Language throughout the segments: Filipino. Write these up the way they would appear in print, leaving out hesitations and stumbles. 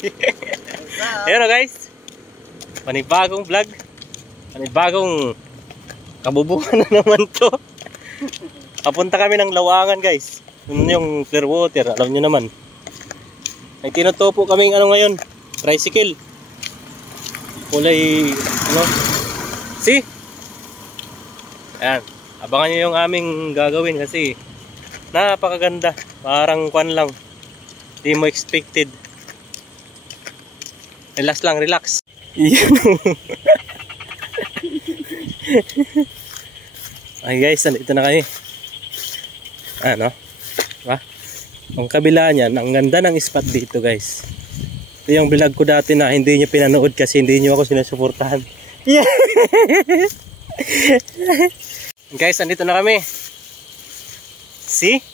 Ayun na guys, panibagong vlog, panibagong kabubuhan na naman to. Papunta kami ng Lawangan guys. Yun yung Clearwater, alam nyo naman. May tinutupo kaming ano ngayon, tricycle. Kulay, ano, see? Ayan, abangan nyo yung aming gagawin kasi napakaganda. Parang kwan lang, di mo expected. Relax lang, relax. Ay guys, nandito na kami. Ano? Diba? Ang kabila niyan, ang ganda ng spot dito guys. Ito yung vlog ko dati na hindi nyo pinanood kasi hindi nyo ako sinusuportahan. Yeah. Guys, nandito na kami. See?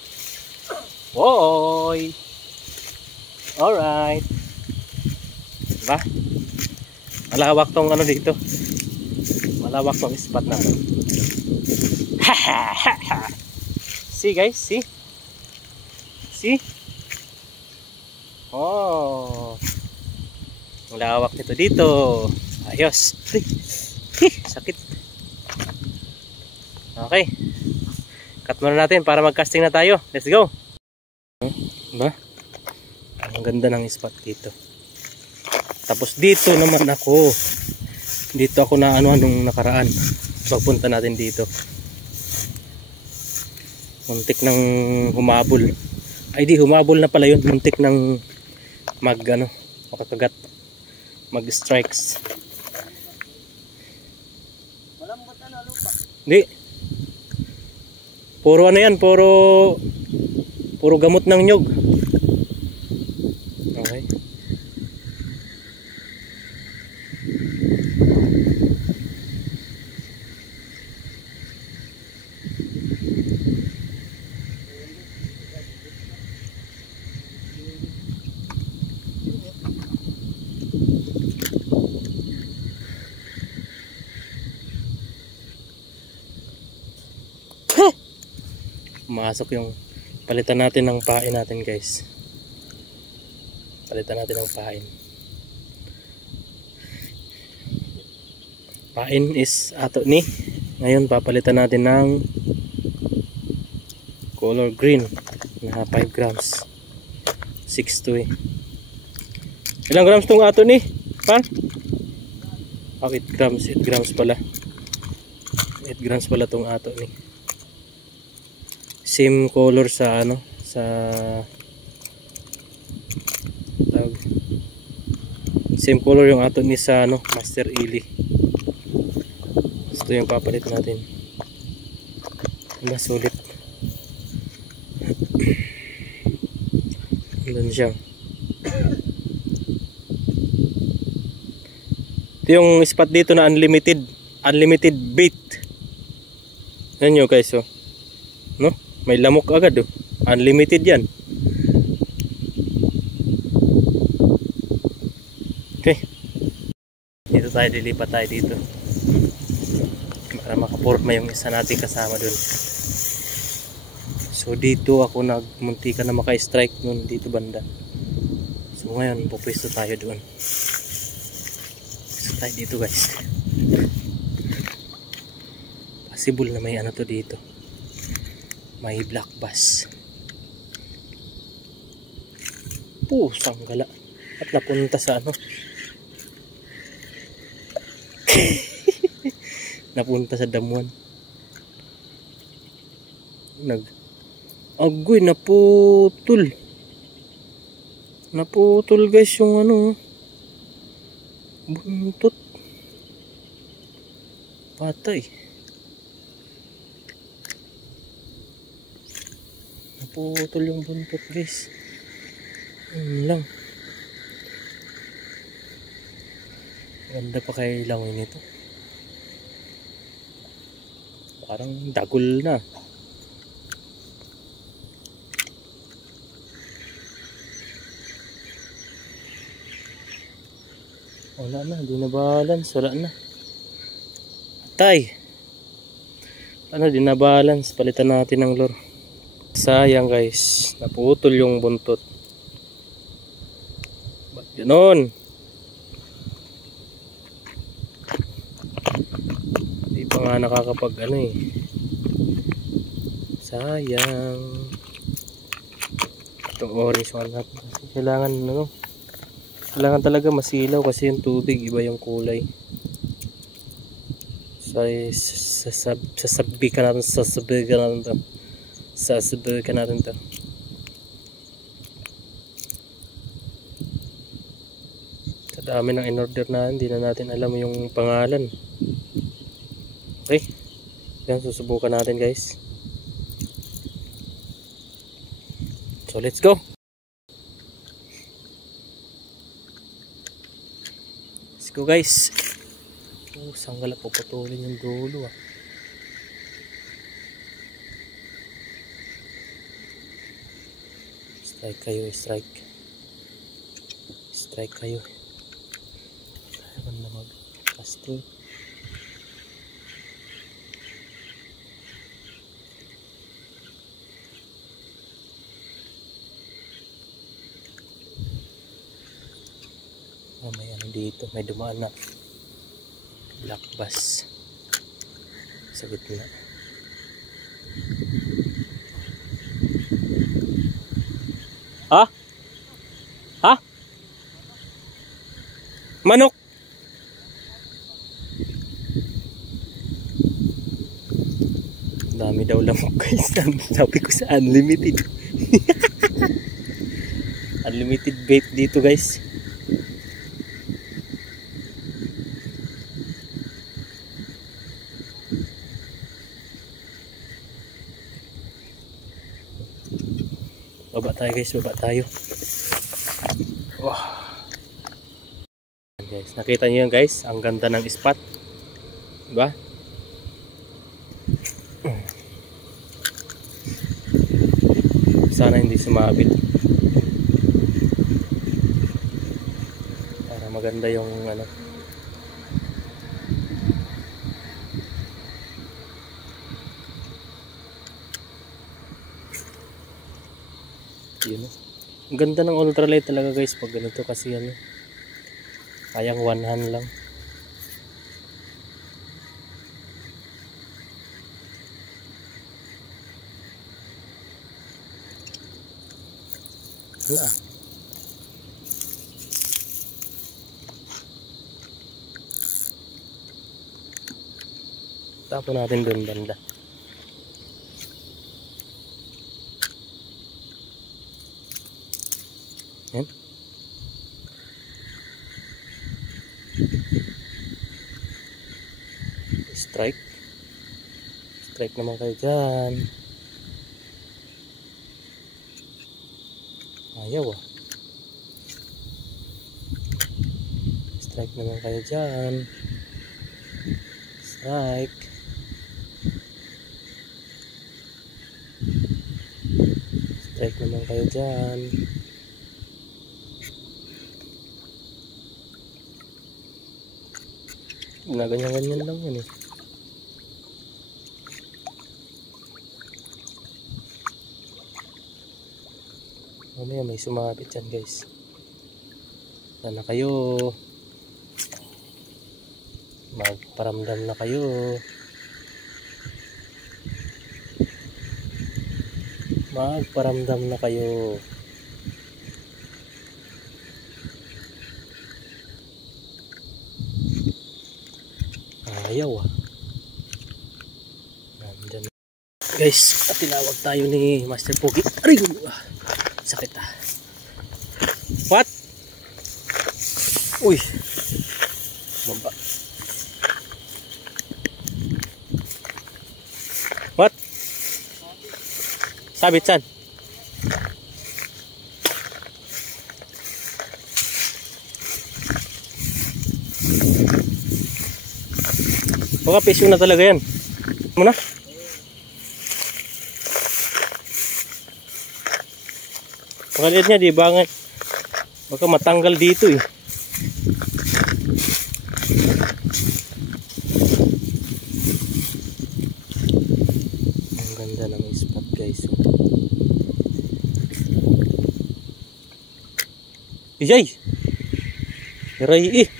Woy! Alright. Diba? Malawak tong ano dito. Malawak tong spot natin. See guys, see? See? Oh. Ang lawak nito dito. Ayos. Sakit. Okay. Cut muna natin para mag-casting na tayo. Let's go. Diba? Ang ganda ng spot dito. Tapos dito naman ako. Dito ako na ano nung nakaraan. Pagpunta natin dito. Muntik ng humabol. Ay di humabol na pala yun. Muntik ng makakagat. Mag-strikes. Malambot na lupa. Hindi. Puro ano yan, puro gamot ng nyog. Okay. Masok yung palitan natin ng pain natin guys. Palitan natin ng pain. Pain is ato ni. Ngayon papalitan natin ng color green na 5 grams. 6 to eh. Ilang grams tong ato ni? Pa? Oh, 8 grams. 8 grams pala. 8 grams pala tong ato ni. Same color sa ano, sa tawag. Same color yung ato ni sa ano, Master Eli. Ito yung papalit natin. Mas sulit. Andun siya. Ito yung spot dito na unlimited bait. Yan yun guys, oh. No? May lamok agad, oh. Unlimited yan. Okay. Dito tayo, dilipat tayo dito. Para makapurma yung isa natin kasama dun. So dito ako nagmuntika na maka-strike nun dito banda. So ngayon pupwesto tayo doon. Pwesto tayo dito guys. Possible na may ano to dito. May black bass. Pusang gala. At napunta sa ano. Napunta sa damuhan. Agoy, naputol. Naputol guys yung ano. Buntot. Patay. Naputol yung buntot guys. Lang. Ganda pa kay langoy nito. Parang dagol na. Wala na, di na balance. Wala na. Atay. Ano, di na balance. Palitan natin ng lure. Sayang guys. Naputol yung buntot. Ba't Ganon. Hindi pa nga nakakapag ano eh. Sayang. Itong orange one natin. Kailangan ano. Kailangan talaga masilaw kasi yung tubig iba yung kulay. Sasabi ka natin to. Sa dami ng in-order na, hindi na natin alam yung pangalan. Okay. Yan, susubukan natin guys. So let's go. Let's go guys. Oh, sanggal na puputulin yung dulo ah. Strike kayo, strike. Strike kayo. Ayaw na mag-casting. Oh, may ano dito, may dumaan na black bass sa gitna. Ha? Ha? Manok. Dami daw lamok guys. Sabi ko sa unlimited. Unlimited bait dito guys. Baba tayo guys, baba tayo. Wow. Guys, nakita niyo yan guys, ang ganda ng spot. Diba? Sana hindi sumabit. Para maganda yung ano. Yun. Ang ganda ng ultralight talaga guys pag ganito kasi ano. Kayang one hand lang. Wala. Tapon natin doon banda. Yan. Strike. Strike naman kayo dyan. Ayaw ah. Strike naman kayo dyan. Strike. Strike naman kayo dyan. Ganyan-ganyan lang yun eh. Mamaya may sumabit dyan guys. Sana kayo. Magparamdam na kayo. Magparamdam na kayo. Ayaw ah. Nandyan. Guys, tinawag tayo ni Master Pogi. Aray! Sakit ah. What? Uy. Mamba. What? Sabit saan? Baka pisyo na talaga yan. Muna. Pakaliit niya, di ba? Baka matanggal dito eh. Ang ganda ng spot guys. Ijay! Iray eh.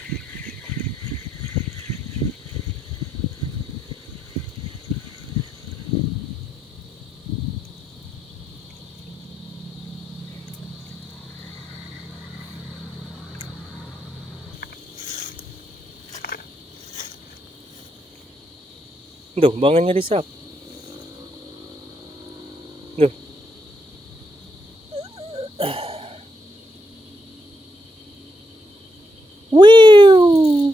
Duh, bangan nga disap. Duh. Whew!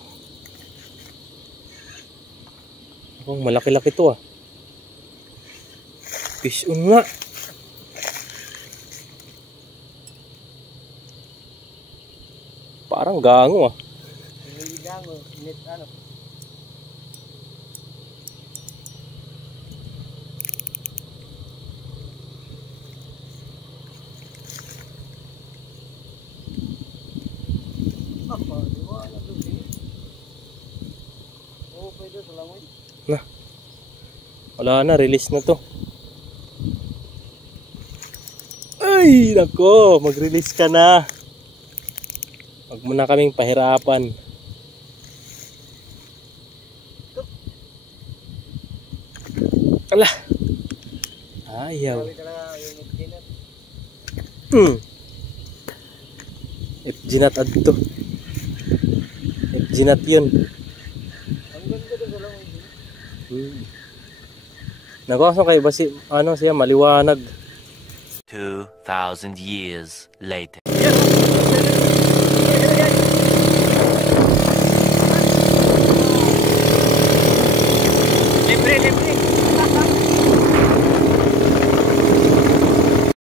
Oh, malaki-laki to ah. Fish on nga. Parang gango ah. Hindi gango, net ano. Apa, di wala dun. Oh, pwede sa langoy. Na. Wala na, release na to. Ay, nako, mag-release ka na. Wag mo na kaming pahirapan. Ala. Ayaw. Sabi talaga yung F-Ginat. F-Ginat adto. F-Ginat yun. Ang ganda doon sa langoy. Nagkakaso kayo ba si, ano siya, maliwanag. 2,000 years later. Yeah.